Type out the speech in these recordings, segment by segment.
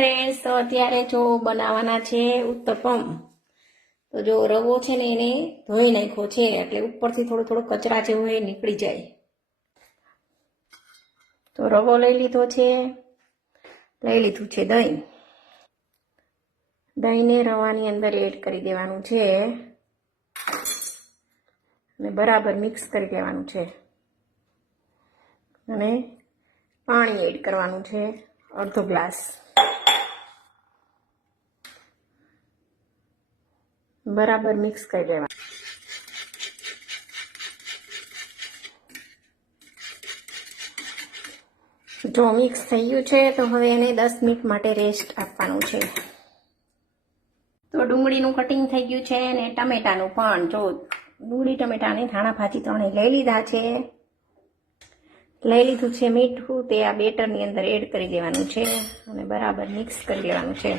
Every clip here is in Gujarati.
ફ્રેન્ડ્સ, તો અત્યારે જો બનાવવાના છે ઉત્તપમ. તો જો રવો છે ને એને ધોઈ નાખ્યો છે, એટલે ઉપરથી થોડો થોડો કચરા જેવો એ નીકળી જાય. તો રવો લઈ લીધો છે, લઈ લીધું છે દહીં. દહીંને રવાની અંદર એડ કરી દેવાનું છે અને બરાબર મિક્સ કરી દેવાનું છે. અને પાણી એડ કરવાનું છે, અડધો ગ્લાસ. બરાબર મિક્સ કરી દેવાનું. જો મિક્સ થઈ ગયું છે, તો હવે એને 10 મિનિટ માટે રેસ્ટ આપવાનું છે. તો ડુંગળીનું કટિંગ થઈ ગયું છે અને ટમેટાનું પણ. જો ડુંગળી ટમેટાને ધાણા ભાજી ત્રણેય લઈ લીધા છે. લઈ લીધું છે મીઠું, તે આ બેટરની અંદર એડ કરી દેવાનું છે અને બરાબર મિક્સ કરી દેવાનું છે.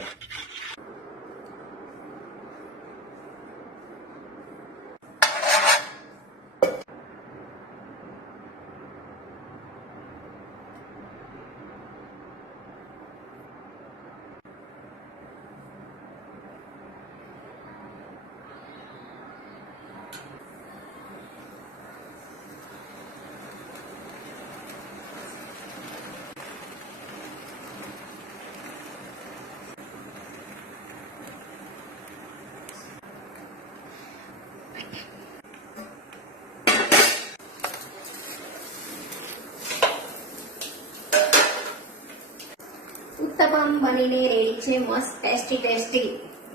ઉત્તપમ બનીને રેડી છે, મસ્ત ટેસ્ટી.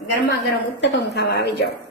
ગરમા ગરમ ઉત્તપમ ખાવા આવી જાઓ.